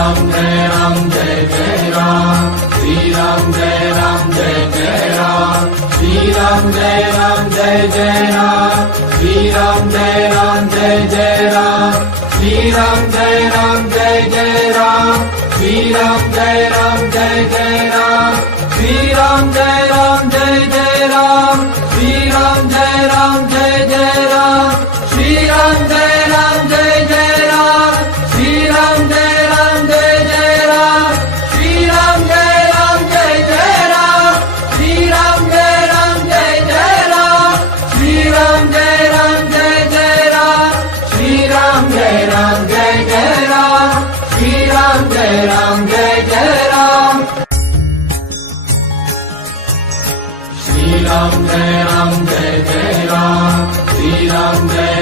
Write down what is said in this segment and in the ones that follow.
Ram Jai Jai Ram, Shri Ram Jai Jai Ram, Shri Ram Jai Jai Ram, Shri Ram Jai Jai Ram, Shri Ram Jai Jai Ram, Shri Ram Jai Jai Ram, Shri Ram Jai Jai Ram, Shri Ram Jai Jai Ram, Shri Ram Jai Jai Ram, Shri Ram Jai Jai Ram, Shri Ram Jai Jai Ram, Shri Ram Jai Jai Ram, Shri Ram Jai Jai Ram, Shri Ram Jai Jai Ram, Shri Ram Jai Jai Ram. Shri Ram Jai Jai Ram, Shri Ram Jai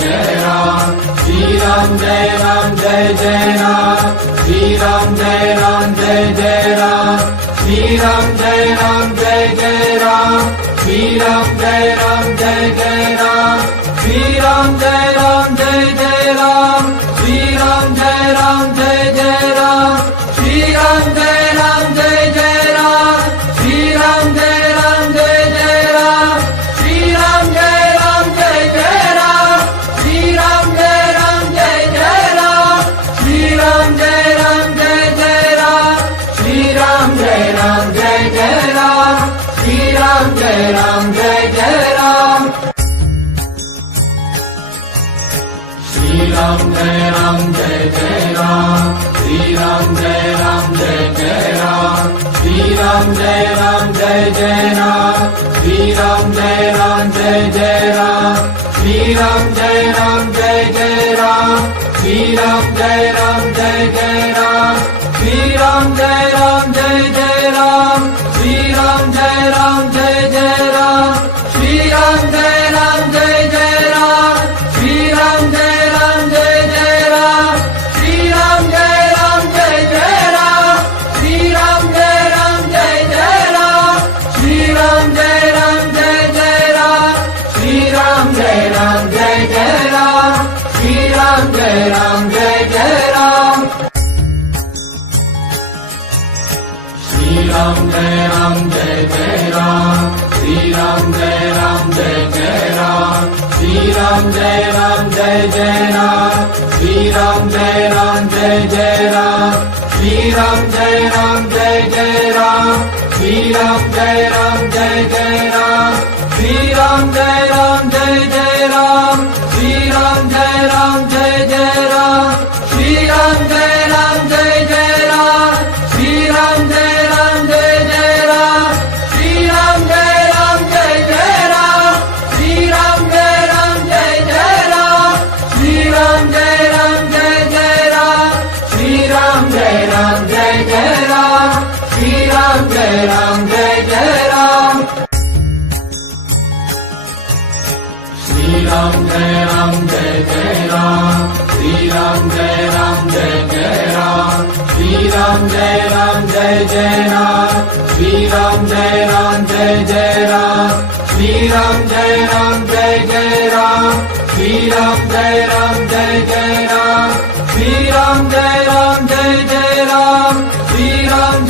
Jai Ram, Shri Ram Jai Jai Ram, Shri Ram Jai Jai Ram, Shri Ram Jai Jai Ram, Shri Ram Jai Jai Ram, Shri Ram Jai Jai Ram, Shri Ram Jai Jai Ram, Shri Ram Jai Jai Ram, Shri Ram Jai Jai Ram, Shri Ram Jai Jai Ram, Shri Ram Jai Ram, Shri Ram Jai Jai Ram, Shri Ram Jai Jai Ram, Shri Ram Jai Jai Ram. Shri Ram Jai Jai Ram, Shri Ram Jai Jai Ram, Shri Ram Jai Jai Ram, Shri Ram Jai Jai Ram, Shri Ram Jai Jai Ram, Shri Ram Jai Jai Ram, Shri Ram Jai Jai Ram, Shri Ram Jai Jai Ram, Shri Ram Jai Jai Ram, Shri Ram Jai Jai Ram, Shri Ram Jai Jai Ram, Shri Ram Jai Jai Ram, Shri Ram Jai Jai Ram, Shri Ram Jai Jai Ram, Shri Ram Jai Jai Ram. Shri Ram Jai Jai Ram, Shri Ram Jai Jai Ram, Shri Ram Jai Jai Ram, Shri Ram Jai Jai Ram, Shri Ram Jai Jai Ram, Shri Ram Jai Jai Ram, Shri Ram Jai Jai Ram, Shri Ram Jai Jai Ram, Shri Ram Jai Jai Ram, Shri Ram Jai Jai Ram, Shri Ram Jai Jai Ram, Shri Ram Jai Jai Ram, Shri Ram Jai Jai Ram, Shri Ram Jai Jai Ram, Shri Ram Jai Jai Ram. Shri Ram Jai Jai Ram, Shri Ram Jai Jai Ram, Shri Ram Jai Jai Ram, Shri Ram Jai Jai Ram, Shri Ram Jai Jai Ram, Shri Ram Jai Jai Ram, Shri Ram Jai Jai Ram, Shri Ram Jai Jai Ram, Shri Ram Jai Jai Ram, Shri Ram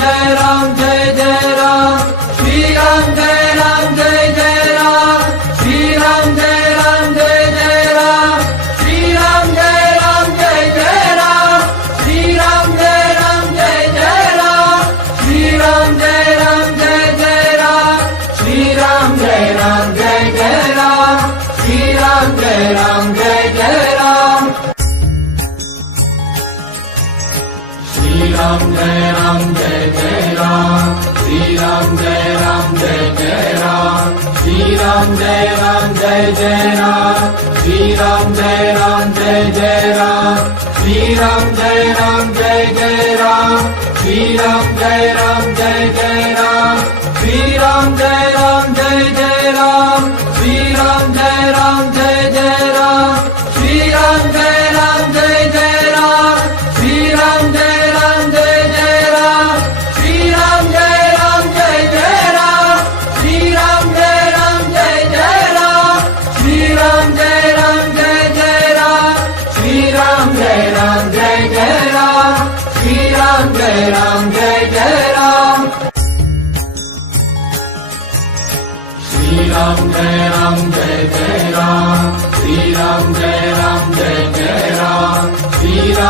Jai Jai Ram, Shri Ram Jai Ram, Shri Ram Jai Ram, Shri Ram Jai Jai Ram, Shri Ram Jai Jai Ram, Shri Ram Jai Jai Ram. Shri Ram Jai Jai Ram, Shri Ram Jai Jai Ram, Shri Ram Jai Jai Ram, Shri Ram Jai Jai Ram, Shri Ram Jai Jai Ram, Shri Ram Jai Jai Ram, Shri Ram Jai Jai Ram, Shri Ram Jai Jai Ram, Shri Ram Jai Jai Ram, Shri Ram Jai Jai Ram, Shri Ram Jai Ram, Shri Ram Jai Ram, Shri Ram Jai Jai Ram, Shri Ram Jai Jai Ram, Shri Ram Jai Jai Ram,